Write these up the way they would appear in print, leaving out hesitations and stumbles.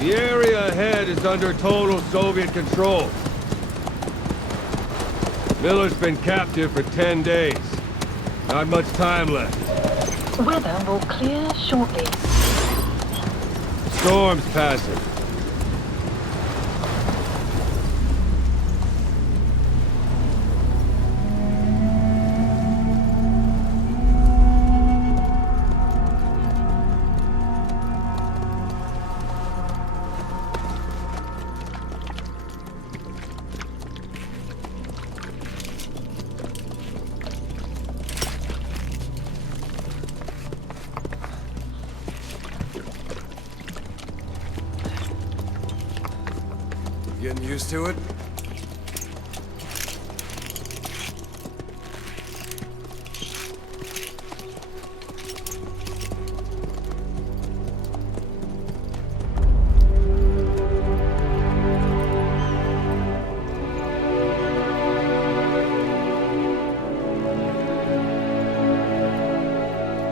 The area ahead is under total Soviet control. Miller's been captive for 10 days. Not much time left. Weather will clear shortly. Storm's passing. Getting used to it?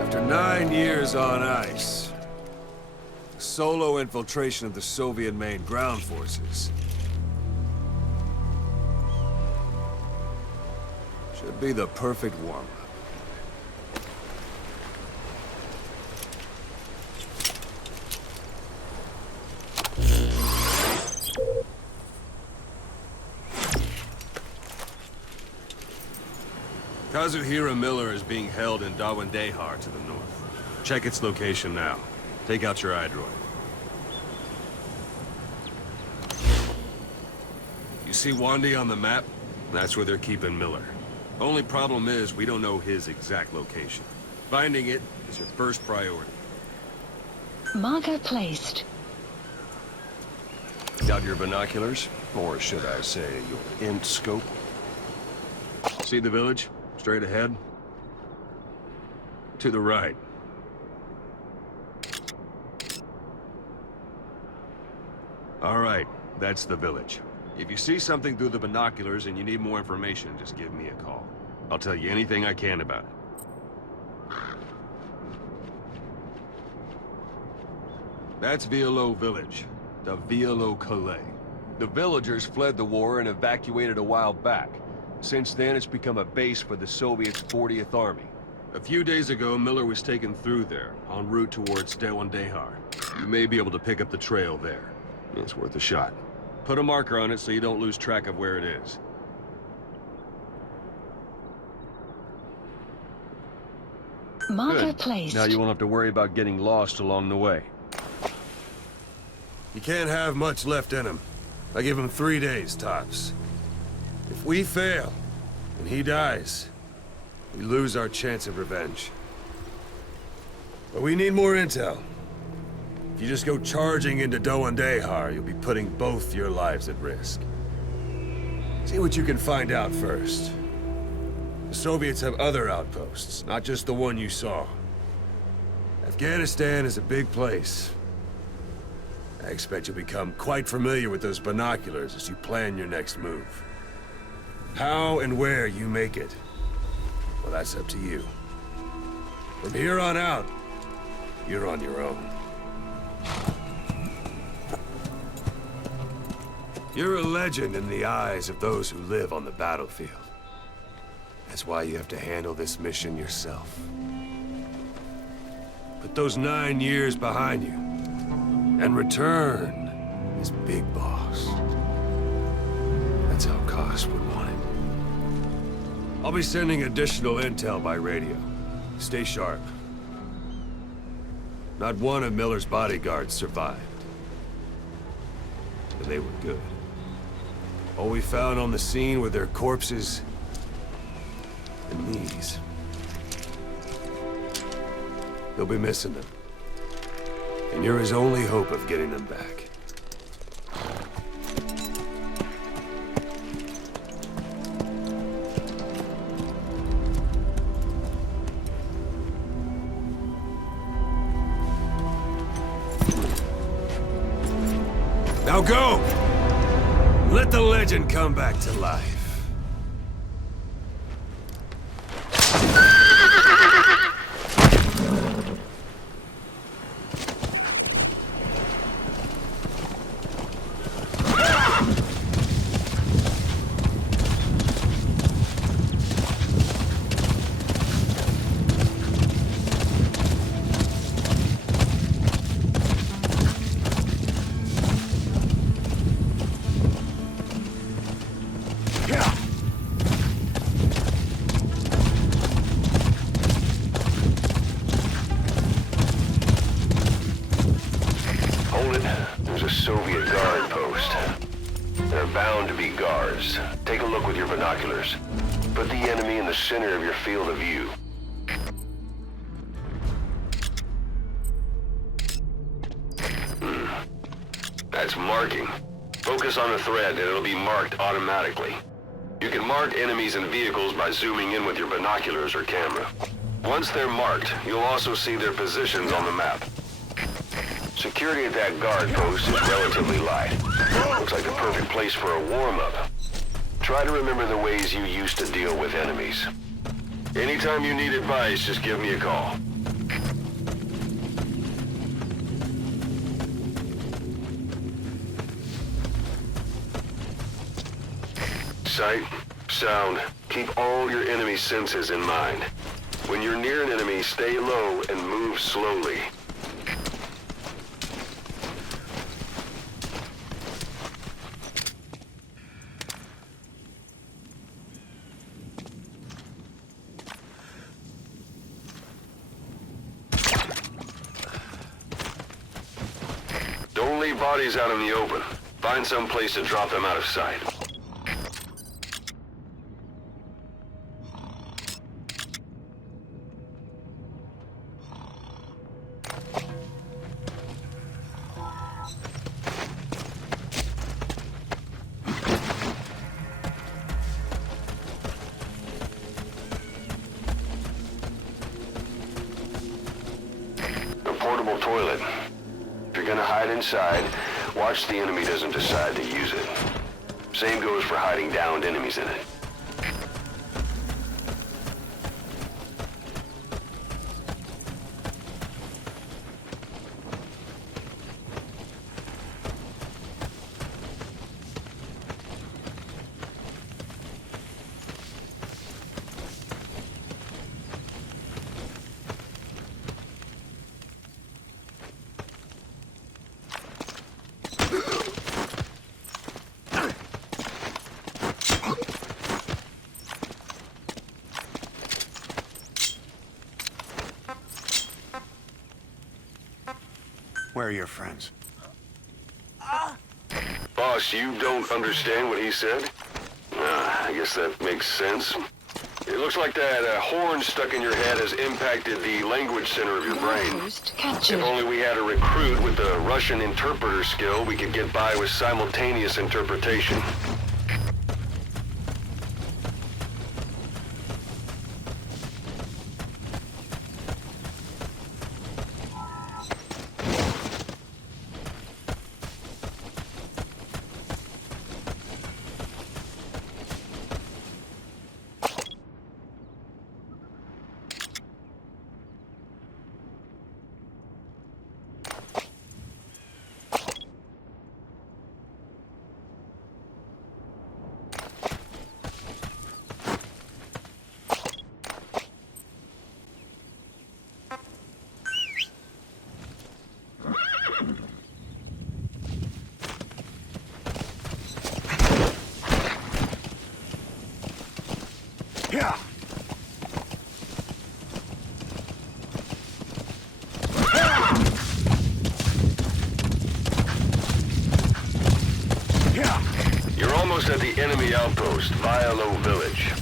After 9 years on ice, solo infiltration of the Soviet main ground forces. Should be the perfect warm-up. Kazuhira Miller is being held in Dawandehar to the north. Check its location now. Take out your iDroid. You see Wandy on the map? That's where they're keeping Miller. Only problem is, we don't know his exact location. Finding it is your first priority. Marker placed. Got your binoculars? Or should I say, your int scope? See the village? Straight ahead? To the right. All right, that's the village. If you see something through the binoculars and you need more information, just give me a call. I'll tell you anything I can about it. That's Violo village, the Violo Calais. The villagers fled the war and evacuated a while back. Since then, it's become a base for the Soviets' 40th Army. A few days ago, Miller was taken through there, en route towards Dawandehar. You may be able to pick up the trail there. It's worth a shot. Put a marker on it so you don't lose track of where it is. Marker Good. placed. Now you won't have to worry about getting lost along the way. You can't have much left in him. I give him 3 days, tops. If we fail, and he dies, we lose our chance of revenge. But we need more intel. If you just go charging into Dawandehar, you'll be putting both your lives at risk. See what you can find out first. The Soviets have other outposts, not just the one you saw. Afghanistan is a big place. I expect you'll become quite familiar with those binoculars as you plan your next move. How and where you make it, well, that's up to you. From here on out, you're on your own. You're a legend in the eyes of those who live on the battlefield. That's why you have to handle this mission yourself. Put those 9 years behind you, and return as Big Boss. That's how Koss would want it. I'll be sending additional intel by radio. Stay sharp. Not one of Miller's bodyguards survived. And they were good. All we found on the scene were their corpses and knees. They'll be missing them. And you're his only hope of getting them back. Now go! Let the legend come back to life. there's a Soviet guard post. There are bound to be guards. Take a look with your binoculars. Put the enemy in the center of your field of view. That's marking. Focus on the thread and it'll be marked automatically. You can mark enemies and vehicles by zooming in with your binoculars or camera. Once they're marked, you'll also see their positions on the map. Security at that guard post is relatively light. Looks like the perfect place for a warm-up. Try to remember the ways you used to deal with enemies. Anytime you need advice, just give me a call. Sight, sound, keep all your enemy senses in mind. When you're near an enemy, stay low and move slowly. Don't leave bodies out in the open. Find some place to drop them out of sight. Portable toilet. If you're gonna hide inside, watch the enemy doesn't decide to use it. Same goes for hiding downed enemies in it. Where are your friends? Boss, you don't understand what he said? I guess that makes sense. It looks like that horn stuck in your head has impacted the language center of your brain. Post captured. If only we had a recruit with the Russian interpreter skill, we could get by with simultaneous interpretation. Yeah. You're almost at the enemy outpost, Vialo Village.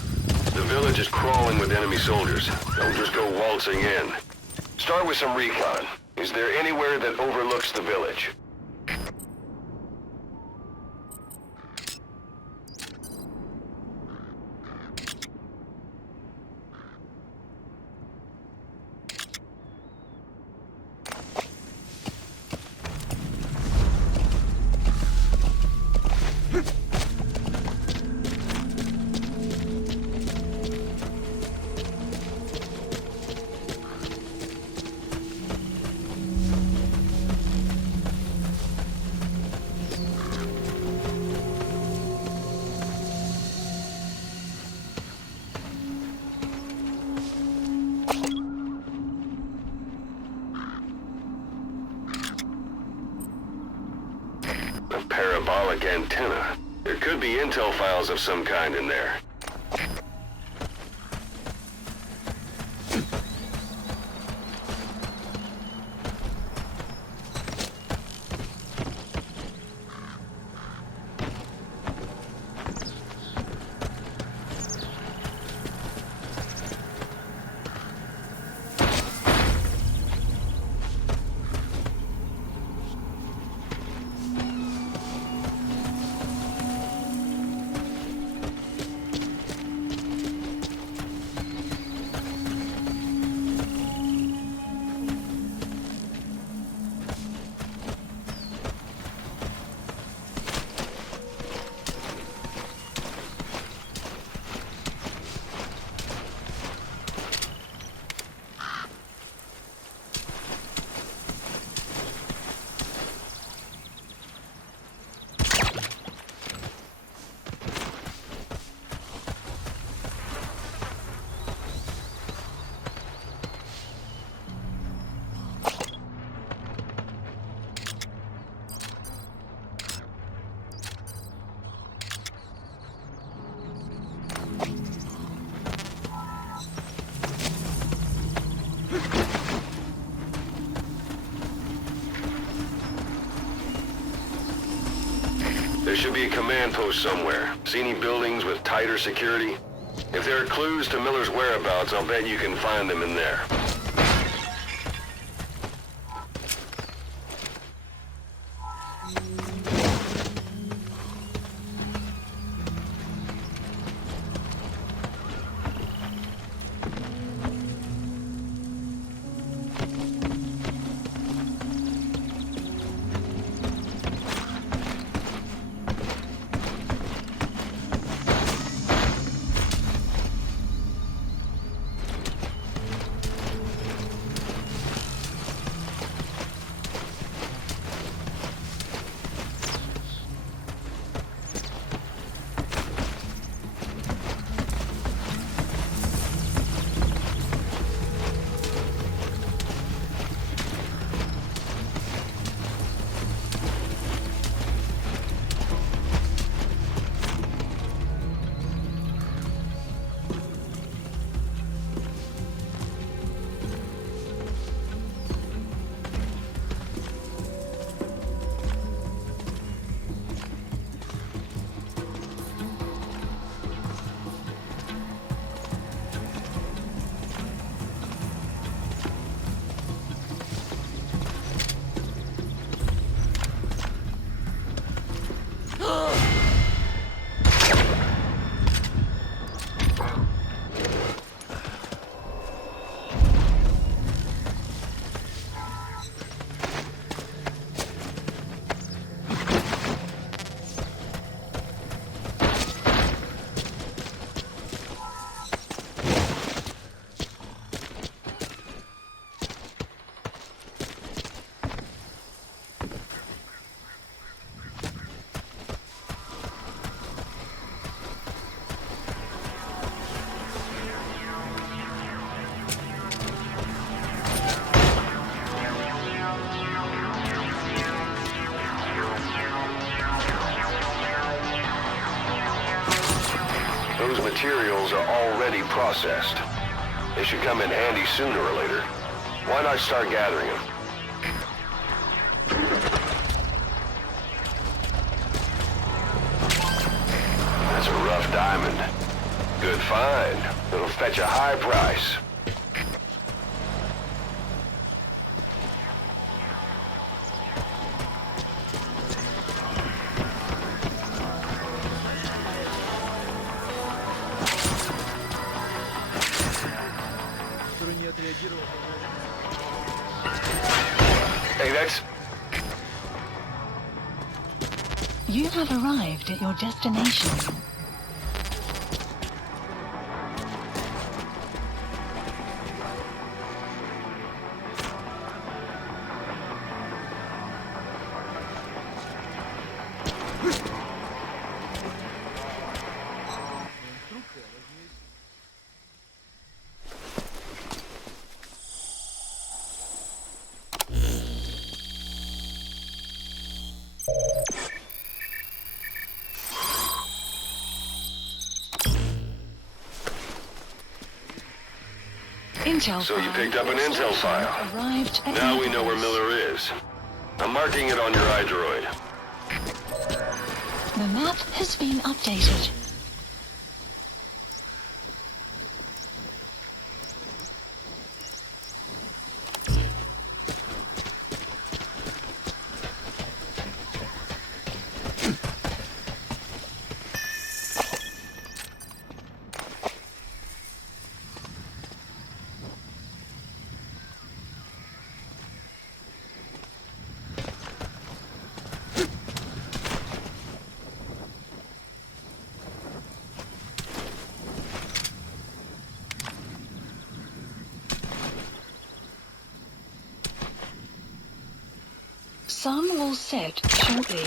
The village is crawling with enemy soldiers. Don't just go waltzing in. Start with some recon. Is there anywhere that overlooks the village? A parabolic antenna. There could be intel files of some kind in there. should be a command post somewhere. See any buildings with tighter security? If there are clues to Miller's whereabouts, I'll bet you can find them in there. Those materials are already processed. They should come in handy sooner or later. Why not start gathering them? That's a rough diamond. Good find. It'll fetch a high price. Hey, that's... You have arrived at your destination. Intel So you picked up an intel file. Arrived at Now we know where Minneapolis. Miller is. I'm marking it on your iDroid. The map has been updated. Sun will set shortly.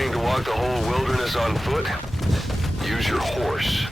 planning to walk the whole wilderness on foot? Use your horse.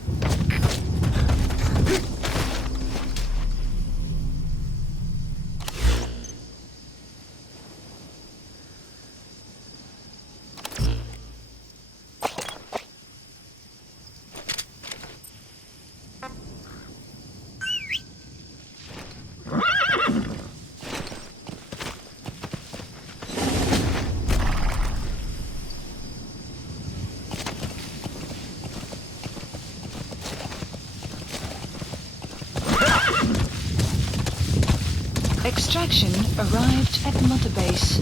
Extraction arrived at Mother Base.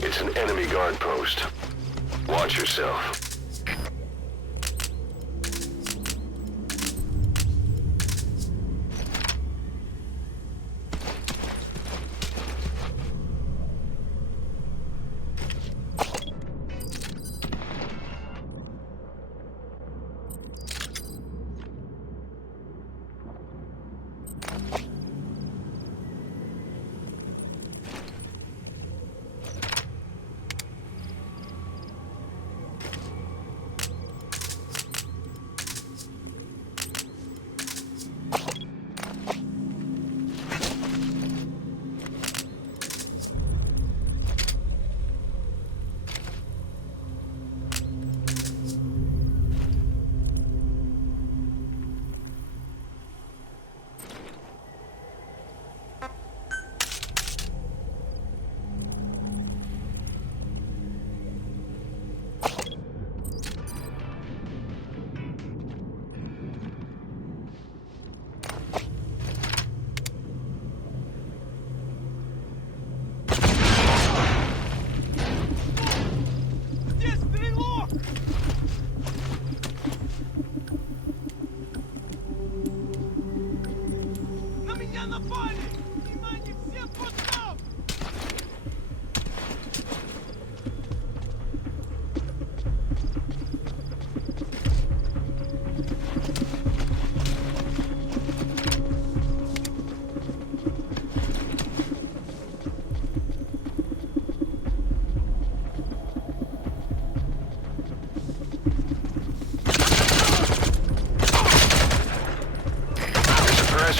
It's an enemy guard post. Watch yourself.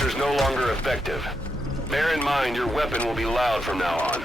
Is no longer effective. Bear in mind your weapon will be loud from now on.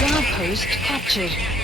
Guard post captured.